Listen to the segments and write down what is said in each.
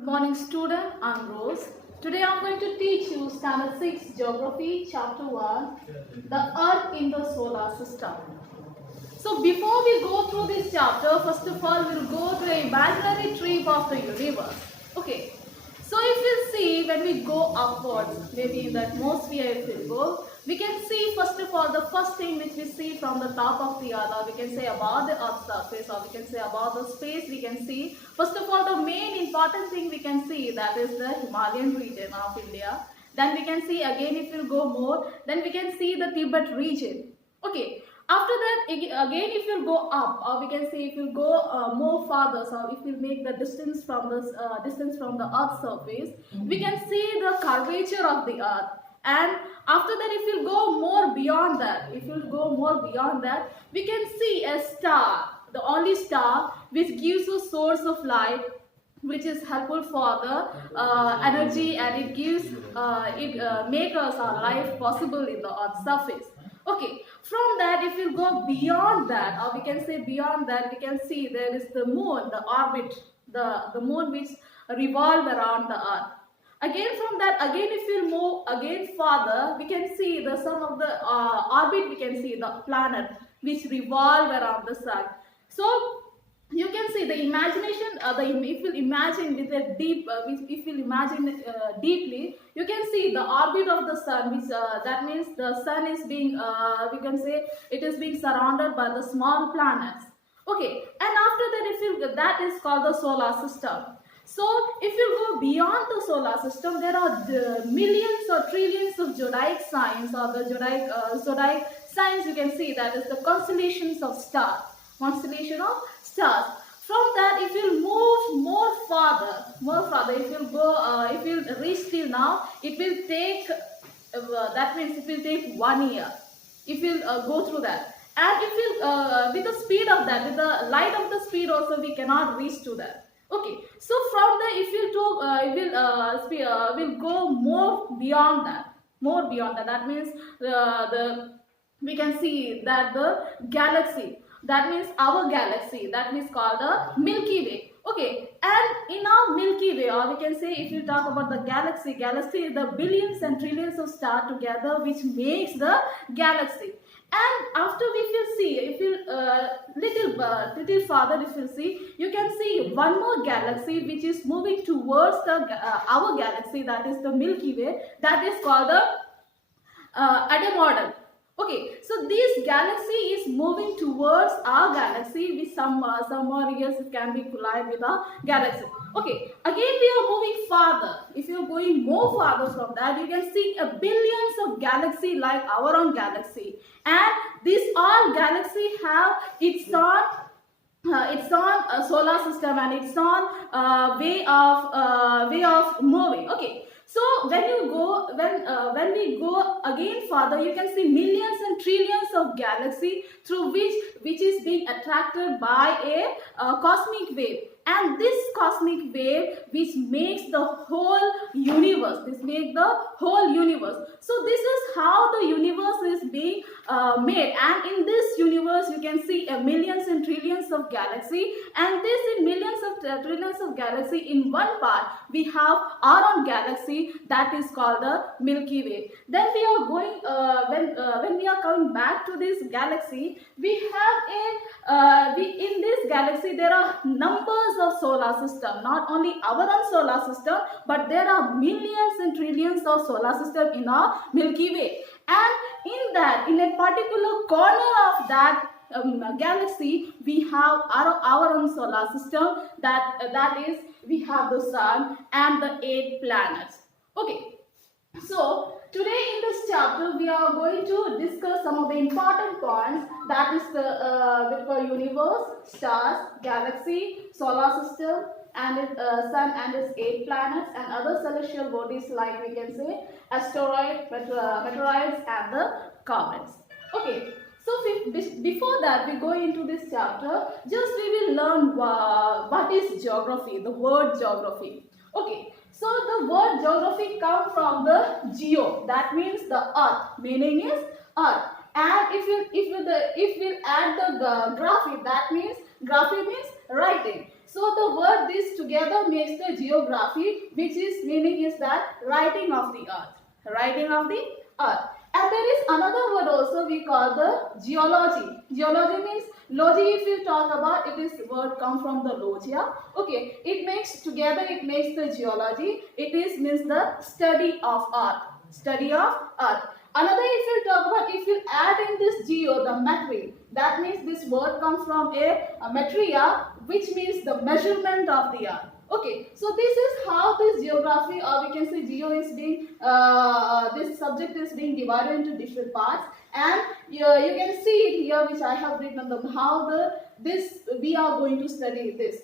Good morning student, I'm Rose. Today I'm going to teach you Standard 6 Geography Chapter 1, the Earth in the Solar System. So before we go through this chapter, first of all we'll go to the imaginary trip of the universe. Okay. So if you see when we go upwards, maybe in the atmosphere if we go, we can see first of all the first thing which we see from the top of the earth, or we can say about the earth's surface, or we can say about the space we can see. First of all, the main important thing we can see, that is the Himalayan region of India. Then we can see again, if you go more, then we can see the Tibet region. Okay. After that, again if you go up, or we can say if you go more farther, so if you make the distance from the earth's surface, we can see the curvature of the earth. And after that, if you go more beyond that, we can see a star, the only star which gives a source of light, which is helpful for the energy, and it gives makes our life possible in the earth's surface. Okay, from that, if you go beyond that, or we can say beyond that, we can see there is the moon, the orbit, the moon which revolve around the earth. Again from that, again if you move again further, we can see the some of the orbit, we can see the planet which revolve around the sun. So you can see the imagination, if you imagine with a deep, if you imagine deeply, you can see the orbit of the sun, which that means the sun is being, we can say it is being surrounded by the small planets. Okay, and after that, if you, that is called the solar system. So if you go beyond the solar system, there are millions or trillions of zodiac signs, or the zodiac signs, you can see that is the constellations of stars. Constellation of stars. From that, if you move more farther, if you go, if you reach till now, it will take, that means it will take 1 year. If you go through that, and if you, with the speed of that, with the light of the speed also, we cannot reach to that. Okay, so from there, if you talk, will go more beyond that. That means we can see that the galaxy. That means our galaxy, that is called the Milky Way. Okay, and in our Milky Way, or we can say if you talk about the galaxy is the billions and trillions of stars together which makes the galaxy. And after we will see, if you little farther, if you see, you can see one more galaxy which is moving towards the our galaxy, that is the Milky Way, that is called the Andromeda. Okay, so this galaxy is moving towards our galaxy with some more years it can be collide with our galaxy. Okay, again we are moving farther. If you are going more farther from that, you can see a billions of galaxy like our own galaxy, and this all galaxy have its own solar system and its own way of moving. Okay. So when you go, when we go again further, you can see millions and trillions of galaxy through which is being attracted by a cosmic wave, and this cosmic wave which makes the whole universe. So this is how the universe is being made, and in this universe you can see millions and trillions of galaxy, and this in millions of trillions of galaxy, in one part we have our own galaxy, that is called the Milky Way. Then we are going, when we are coming back to this galaxy, we have in this galaxy there are numbers of solar system, not only our own solar system, but there are millions and trillions of solar system in our Milky Way. And in that, in a particular corner of that galaxy, we have our own solar system, that is, we have the sun and the 8 planets. Okay, so today in this chapter we are going to discuss some of the important points, that is the universe, stars, galaxy, solar system, and its sun and its 8 planets, and other celestial bodies like we can say asteroids, meteorites, and the comets. Okay. So before that we go into this chapter, just we will learn what is geography, the word geography. Okay, so the word geography comes from the geo, that means the earth, meaning is earth. And if we add the graphy, that means graphy means writing. So the word this together makes the geography, which is meaning is that writing of the earth. Writing of the earth. And there is another word also we call the geology. Geology means logi. If you talk about it, is word come from the logia. Okay, it makes together it makes the geology. It is means the study of earth. Study of earth. Another, if you talk about, if you add in this geo, the metric, that means this word comes from a metria, which means the measurement of the earth. Okay, so this is how this geography, or we can say geo, is being this subject is being divided into different parts, and you can see it here, which I have written them, how this we are going to study this.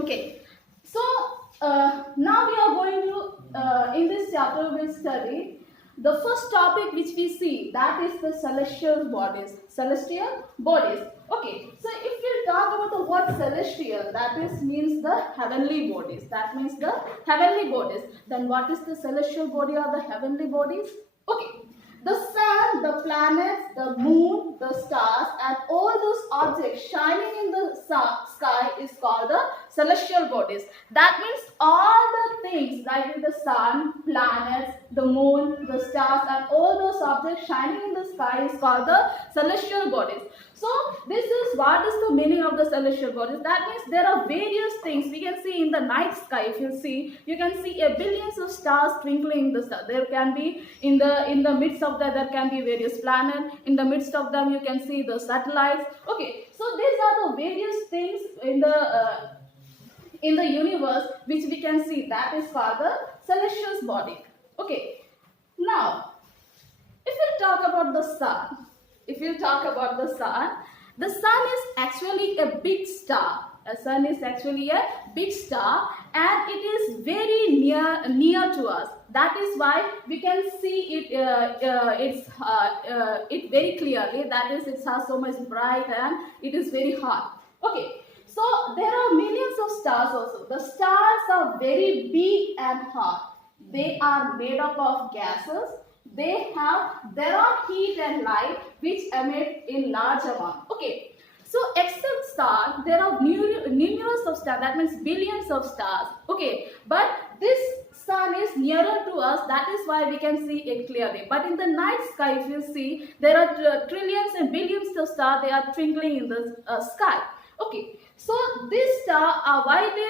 Okay, so now we are going to in this chapter we'll study the first topic which we see, that is the celestial bodies. Celestial bodies. Okay, so if we talk about the word celestial, that is means the heavenly bodies. That means the heavenly bodies. Then what is the celestial body or the heavenly bodies? Okay, the sun, the planets, the moon, the stars, and all those objects shining in the sky is called the celestial bodies. That means all the things like the sun, planets, the moon, the stars, and all those objects shining in the sky is called the celestial bodies. So this is what is the meaning of the celestial bodies. That means there are various things we can see in the night sky. If you see, you can see a billions of stars twinkling in the sky. There can be in the midst of that, there can be various planets. In the midst of them you can see the satellites. Okay, so these are the various things in the universe which we can see. That is called the celestial body. Okay, now if we talk about the sun, the sun is actually a big star. A sun is actually a big star, and it is very near to us. That is why we can see it it very clearly. That is, it has so much bright and it is very hot. Okay, so there are millions of stars also. The stars are very big and hot. They are made up of gases. There are heat and light which emit in large amount. Okay, so except stars, there are numerous of stars. That means billions of stars. Okay, but this sun is nearer to us. That is why we can see it clearly. But in the night sky, if you see, there are trillions and billions of stars. They are twinkling in the sky. Okay, so this star, why they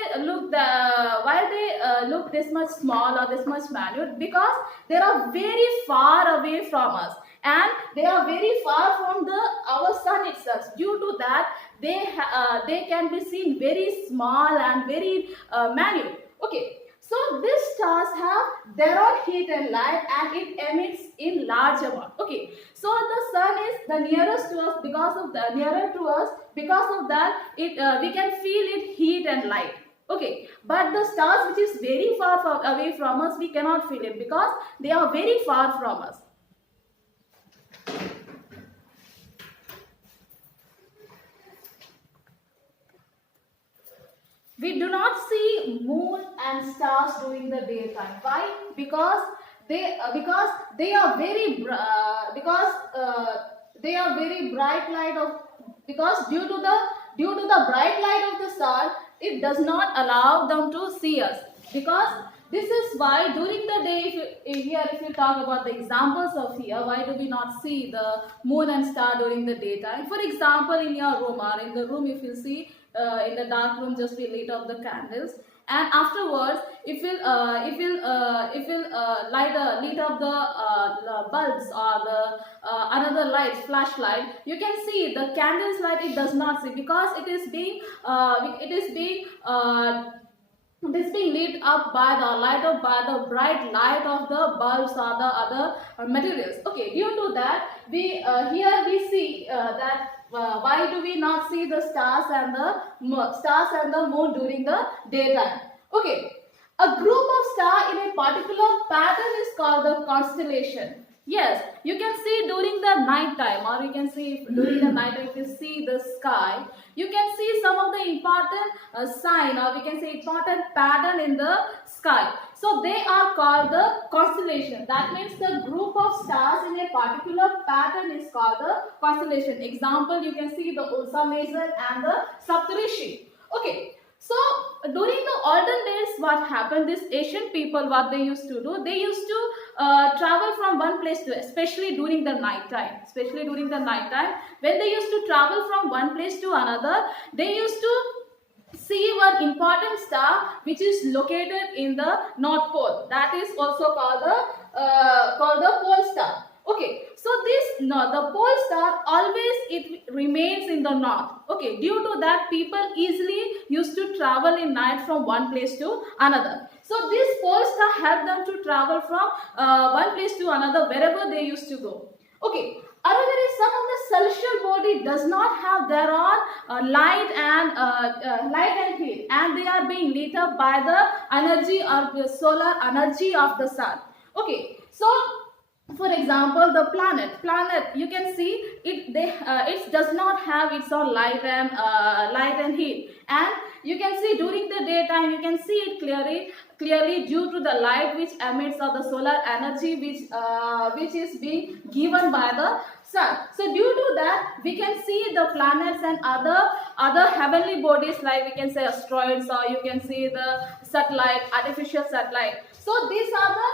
look this much small or this much minute? Because they are very far away from us, and they are very far from our sun itself. Due to that, they can be seen very small and very minute. Okay. So these stars have their own heat and light, and it emits in large amount. Okay. So the sun is the nearest to us. Because of that, we can feel it heat and light. Okay. But the stars which is very far away from us, we cannot feel it because they are very far from us. We do not see moon and stars during the daytime. Why? Because they are very bright light of, because due to the bright light of the star, it does not allow them to see us. Because this is why during the day, if you talk about the examples of here, why do we not see the moon and star during the daytime? For example, in your room or in the room, if you see in the dark room, just we lit up the candles, and afterwards, if you lit up the bulbs or the another light, flashlight, you can see the candles light. It does not see because it is being lit up by the bright light of the bulbs or the other materials. Okay, due to that, here we see that why do we not see the stars and the moon during the daytime? Okay, a group of stars in a particular pattern is called the constellation. Yes, you can see during the night time, or you can see during the night if you see the sky, you can see some of the important sign, or we can say important pattern in the sky. So they are called the constellation. That means the group of stars in a particular pattern is called the constellation. Example, you can see the Ursa Major and the Saptarishi. Okay. So during the olden days, what happened? These ancient people, what they used to do, they used to travel from one place to, especially during the night time. Especially during the night time, when they used to travel from one place to another, they used to see one important star which is located in the North Pole. That is also called the pole star. Okay, so this the pole star always it remains in the north. Okay, due to that people easily used to travel in night from one place to another. So this pole star helped them to travel from one place to another wherever they used to go. Okay, another is some of the celestial body does not have their own light and heat, and they are being lit up by the energy or the solar energy of the sun. Okay, so for example, the planet you can see it does not have its own light and heat, and you can see during the daytime you can see it clearly due to the light which emits of the solar energy which is being given by the sun. So due to that we can see the planets and other heavenly bodies, like we can say asteroids, or you can see the satellite, artificial satellite. So these are the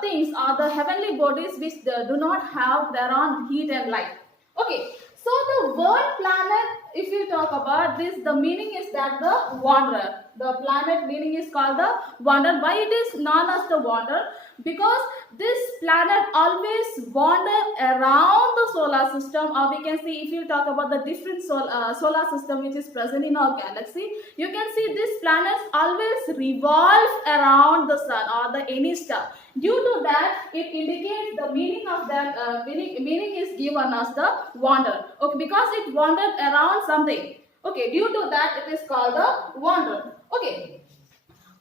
things, are the heavenly bodies which do not have their own heat and light. Okay, so the word planet, if you talk about this, the meaning is that the wanderer. The planet meaning is called the wanderer. Why it is known as the wanderer? Because this planet always wander around the solar system, or we can see, if you talk about the different solar system which is present in our galaxy, you can see these planets always revolve around the sun or the any star. Due to that, it indicates the meaning of that meaning is given as the wanderer. Okay, because it wandered around something. Okay, due to that it is called the wanderer. Okay,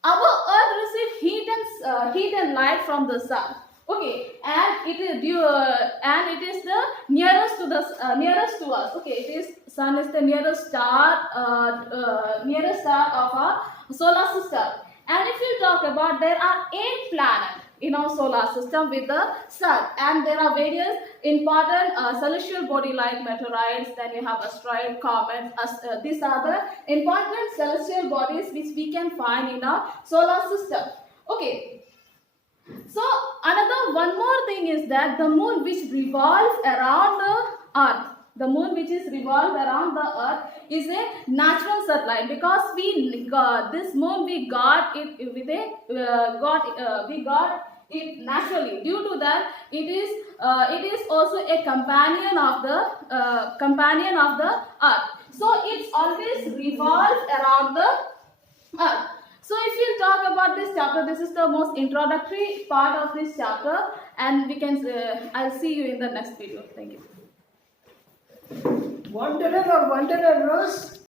our Earth receives heat and light from the sun. Okay, and it is the nearest to us. Okay, it is sun is the nearest star of our solar system. And if you talk about, there are 8 planets in our solar system with the sun, and there are various important celestial body like meteorites, then you have asteroids, comets. These are the important celestial bodies which we can find in our solar system. Okay, so one more thing is that the moon which revolves around the earth. The moon which is revolved around the earth is a natural satellite, because this moon we got it with we got it naturally. Due to that, it is also a companion of the earth. So it's always revolves around the earth. So if you talk about this chapter, this is the most introductory part of this chapter, and we can I'll see you in the next video. Thank you. Wanderer or wanderer, Rose?